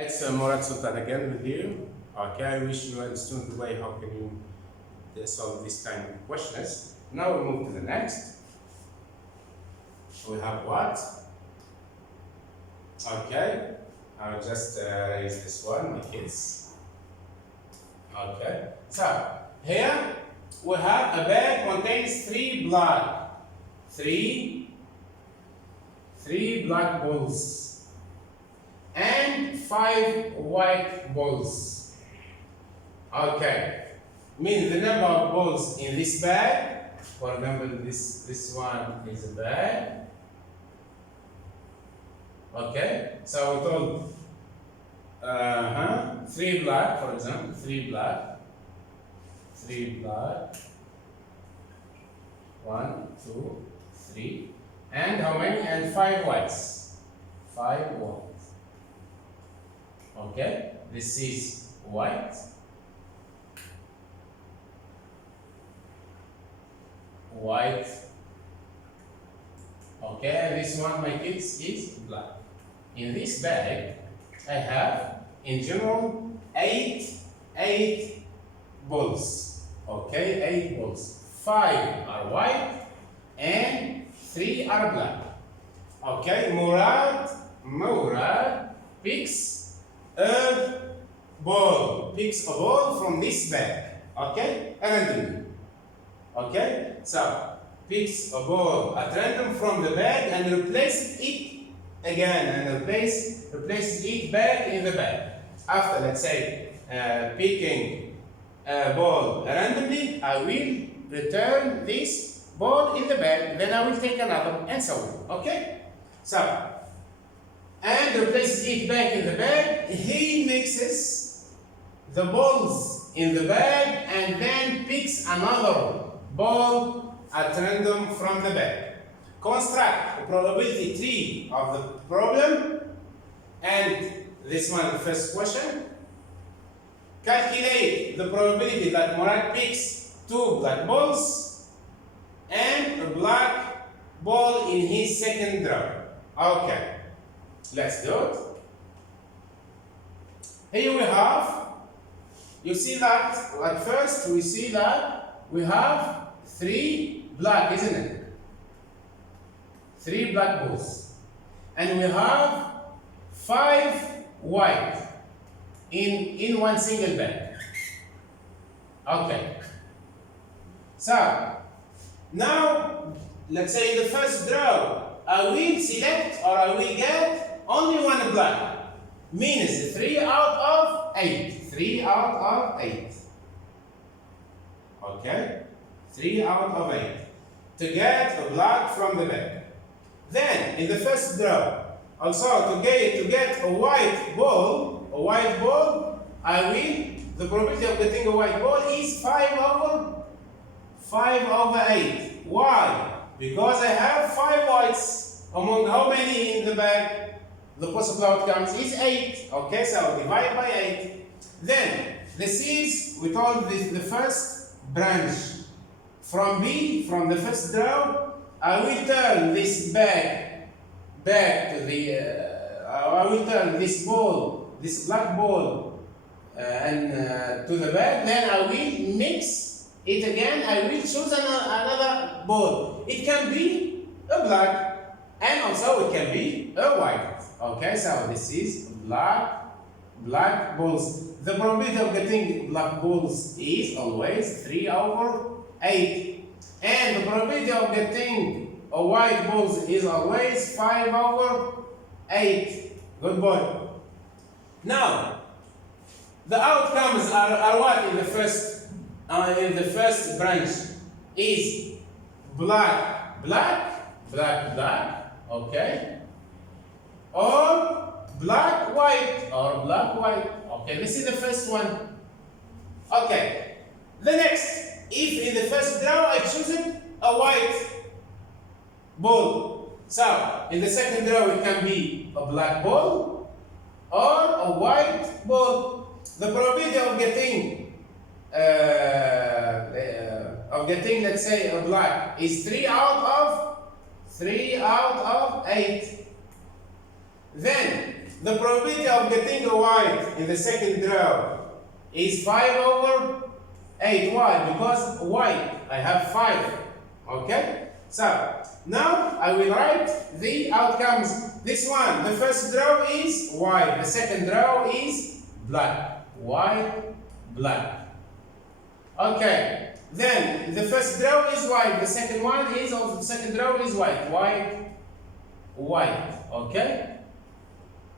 It's Murad Sultan again with you. Okay, I wish you understood the way how can you solve this kind of questions. Now we move to the next. We have what? Okay, I'll just raise this one, my kids. Okay, so here we have a bag contains three black balls and 5 white balls. Okay, means the number of balls in this bag. For example, this one is a bag. Okay, so we told 3 black, for example, 3 black, 1, 2, 3, and how many? And 5 whites, 5 whites. Okay, this is white, okay, this one, my kids, is black. In this bag, I have, in general, 8 balls. Okay, 8 balls. 5 are white and 3 are black. Okay, Murad picks a ball from this bag. Okay, randomly. Okay, so picks a ball at random from the bag and replaces it again and replaces it back in the bag. After, let's say, picking a ball randomly, I will return this ball in the bag, then I will take another, and so on. Okay? So, and replaces it back in the bag, he mixes the balls in the bag and then picks another ball at random from the bag. Construct the probability tree of the problem, and this one, the first question. Calculate the probability that Murad picks 2 black balls and a black ball in his second draw. Okay, let's do it. Here we have, you see that at first we see that we have 3 black, isn't it? 3 black balls, and we have 5 white in one single bag. Okay, so now let's say in the first draw I will select or I will get only 1 black, means 3 out of 8. 3 out of 8. Okay, 3 out of 8 to get a black from the bag. Then in the first draw, also to get a white ball, I will, the probability of getting a white ball is 5 over 8. Why? Because I have 5 whites among how many in the bag? The possible outcomes is 8. Okay, so divide by 8. Then this is, we told this the first branch. From B, from the first draw, I will turn this back to the, I will turn this ball, this black ball, and to the bag. Then I will mix it again. I will choose another ball. It can be a black, and also it can be a white. Okay, so this is black balls. The probability of getting black balls is always 3 over 8. And the probability of getting a white balls is always 5 over 8. Good boy. Now, the outcomes are what in the first branch is black, okay, or black, white. Okay, this is the first one. Okay, the next. If in the first draw I choose a white ball, so in the second draw it can be a black ball or a white ball. The probability of getting let's say a black is 3 out of 8. Then the probability of getting a white in the second row is 5 over 8. Why? Because white, I have 5. Okay? So, now I will write the outcomes. This one, the first row is white, the second row is black. White, black. Okay, then the first row is white, the second one is also the second row is white. White, white. Okay?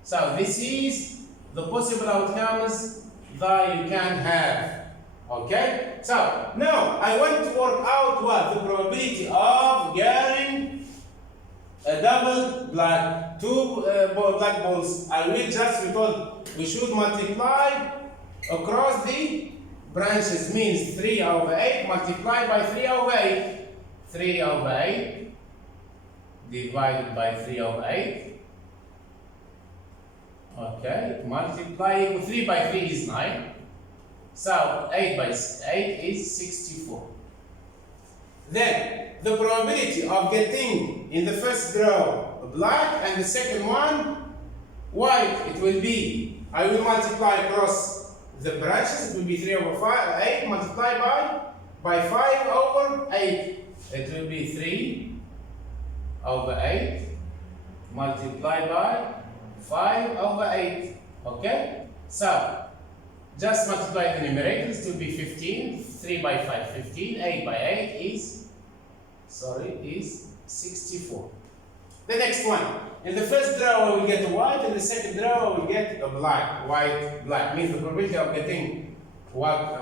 So this is the possible outcomes that you can have. Okay? So now I want to work out what the probability of getting a double black, two black balls. I will just, because we should multiply across the branches, means 3 over 8 multiplied by 3 over 8. 3 over 8 divided by 3 over 8. Okay, multiply 3 by 3 is 9. So 8 by 8 is 64. Then the probability of getting in the first row black and the second one white, it will be, I will multiply across the branches, it will be 3 over 8 multiplied by 5 over 8. It will be 3 over 8 multiplied by 5 over 8. Okay? So, just multiply the numerators, it will be 15. 3 by 5, 15. 8 by 8 is 64. The next one. In the first row, we get a white. In the second row, we get a black. White, black. Means the probability of getting white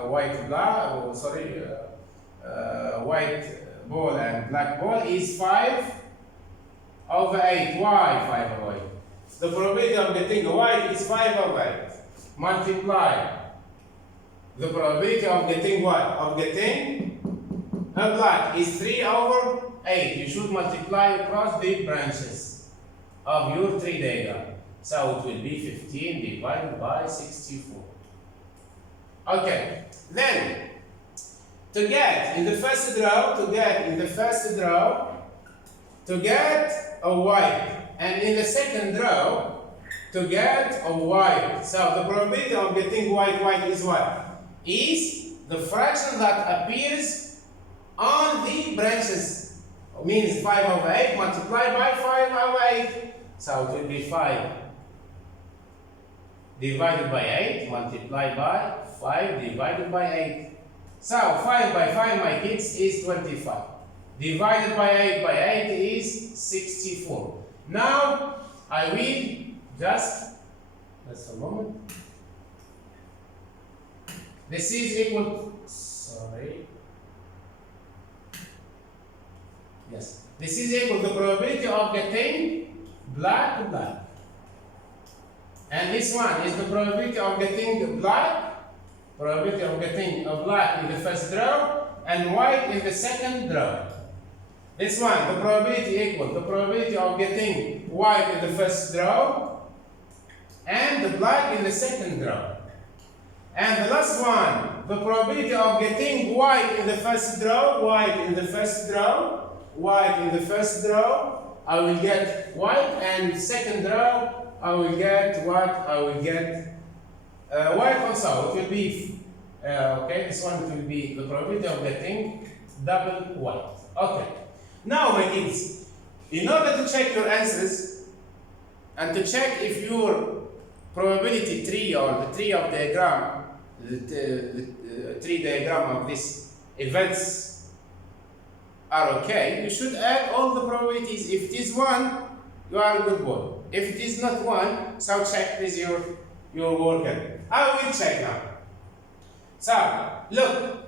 ball and black ball is 5 over 8. Why 5 over 8? The probability of getting a white is 5 over 8. Multiply the probability of getting what? Of getting a black is 3 over 8. You should multiply across the branches of your tree diagram. So it will be 15 divided by 64. Okay, then to get in the first row, to get a white, and in the second row to get a white. So the probability of getting white is what? Is the fraction that appears on the branches. Means 5 over 8 multiplied by 5 over 8. So it will be 5 divided by 8 multiplied by 5 divided by 8. So 5 by 5, my kids, is 25. Divided by 8 is 64. Now I will just a moment. This is equal this is equal to the probability of getting black. And this one is the probability of getting black, a black in the first row and white in the second row. This one, the probability equal the probability of getting white in the first row and the black in the second row. And the last one, the probability of getting white in the first row, I will get white, and second row, I will get what? I will get white also. It will be, okay, this one will be the probability of getting double white. Okay. Now, my kids, in order to check your answers and to check if your probability tree or the tree of diagram, the tree diagram of these events are okay, you should add all the probabilities. If it is 1, you are a good boy. If it is not 1, so check with your worker. I will check now. So, look,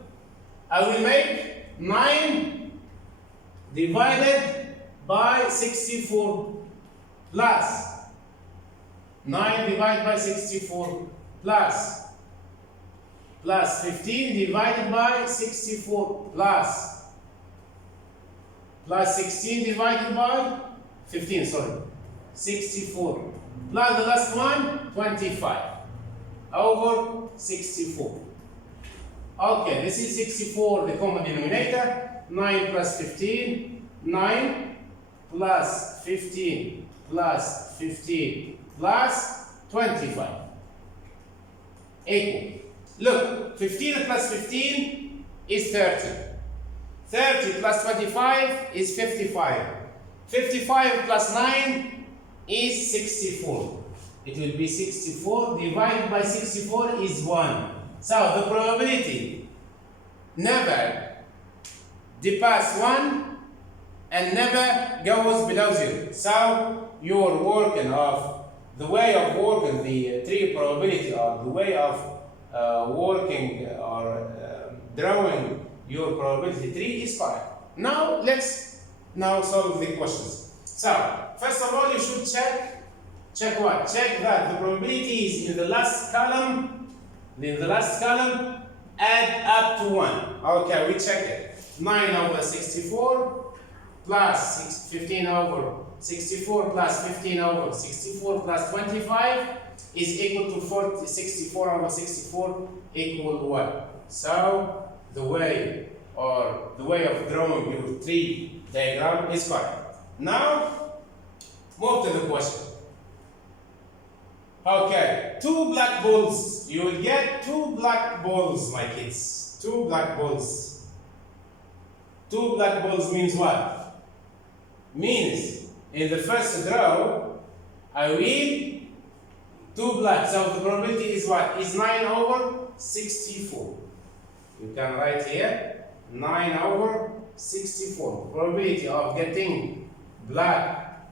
I will make 9 divided by 64 plus 9 divided by 64 plus 15 divided by 64 plus 16 divided by 15, 64 plus the last one, 25 over 64. Okay, this is 64, the common denominator. 9 plus 15, 9 plus 15 plus 15 plus 25 equal. Look, 15 plus 15 is 30. 30 plus 25 is 55. 55 plus 9 is 64. It will be 64 divided by 64 is 1. So the probability never depass 1 and never goes below 0. So your working of the way of working the tree probability, or the way of working or drawing your probability tree is correct. Now let's solve the questions. So first of all, you should check what? Check that the probability is in the last column. In the last column, add up to 1. Okay, we check it. 9 over 64 plus 15 over 64 plus 15 over 64 plus 25 is equal to 40. 64 over 64 equal what? So the way of drawing your tree diagram is correct. Now move to the question. Okay, 2 black balls. You will get 2 black balls, my kids. 2 black balls. 2 black balls means what? Means in the first draw, I will 2 black. So the probability is what? Is 9 over 64. You can write here 9 over 64. Probability of getting black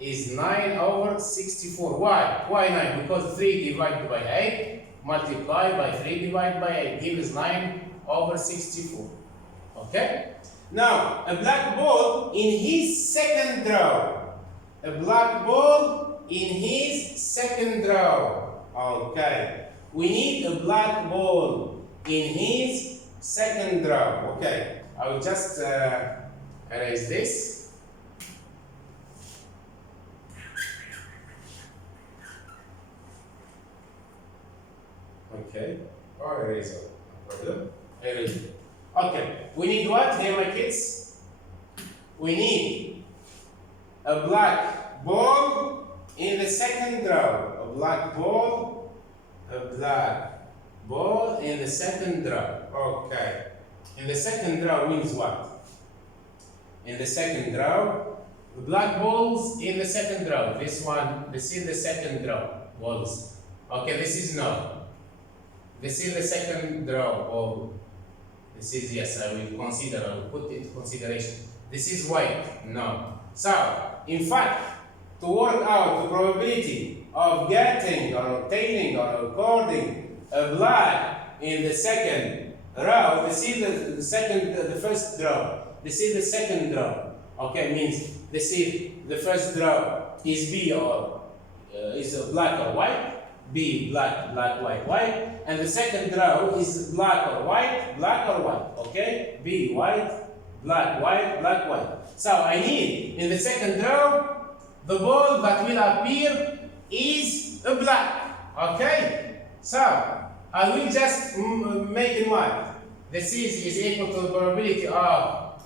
is 9 over 64. Why? Why 9? Because 3 divided by 8 multiplied by 3 divided by 8 gives 9 over 64. Okay? Now, a black ball in his second draw. A black ball in his second draw. Okay. We need a black ball in his second draw. Okay. I will just erase this. Okay, or erase it. No problem. Erase it. Okay, we need what here, my kids? We need a black ball in the second draw. A black ball in the second draw. Okay. In the second draw means what? In the second draw, the black balls in the second draw. This is the second draw. Balls. Okay, this is no. This is the second draw. Oh, this is yes. I will consider. I will put into consideration. This is white. No. So, in fact, to work out the probability of getting or obtaining or recording a black in the second row, this is the first draw. This is the second draw. Okay, means this is the first draw is B or is black or white. B, black, white, white. And the second draw is black or white, okay? B, white, black, white. So I need, in the second draw, the ball that will appear is a black, okay? So I will just make it what? The C is equal to the probability of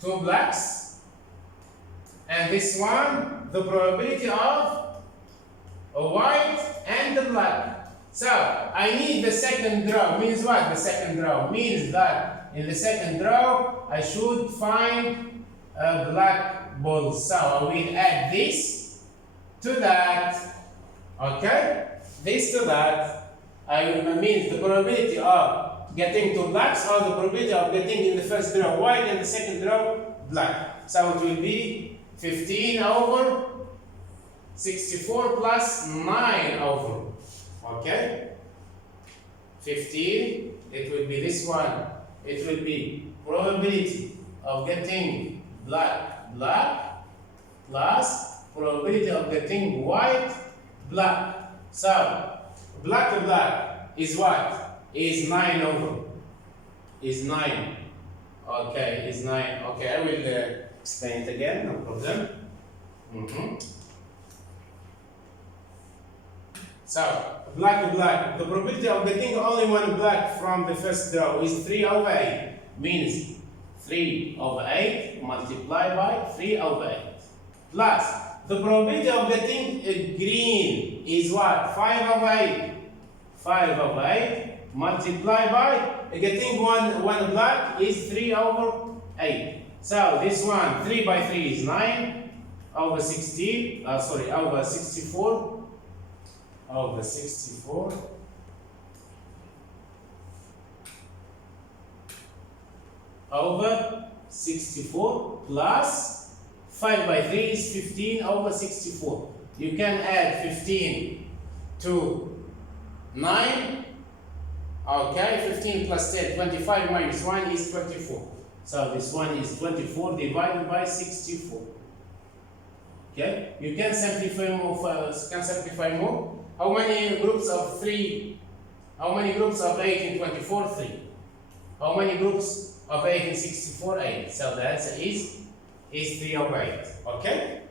2 blacks. And this one, the probability of a white and a black. So I need the second draw. Means what? The second draw means that in the second draw I should find a black ball. So I will add this to that. Okay? This to that. Means the probability of getting 2 blacks or the probability of getting in the first draw white and the second draw black. So it will be 15 over 64 plus 9 over, okay? 15, it will be this one. It will be probability of getting black plus probability of getting white, black. So, black is what? Is 9 over. Is 9. Okay, is 9. Okay, I will explain it again, no problem. So, black. The probability of getting only one black from the first draw is 3 over 8. Means 3 over 8 multiplied by 3 over 8. Plus, the probability of getting green is what? 5 over 8. 5 over 8 multiplied by getting one black is 3 over 8. So this one, 3 by 3 is 9 over 16, over 64. Over 64. Over 64 plus 5 by 3 is 15 over 64. You can add 15 to 9. Okay, 15 plus 10, 25 minus 1 is 24. So this one is 24 divided by 64. Okay, you can simplify more. How many groups of 3? How many groups of 8 in 24? 3. How many groups of 8 in 64? 8. So the answer is 3 over 8. Okay?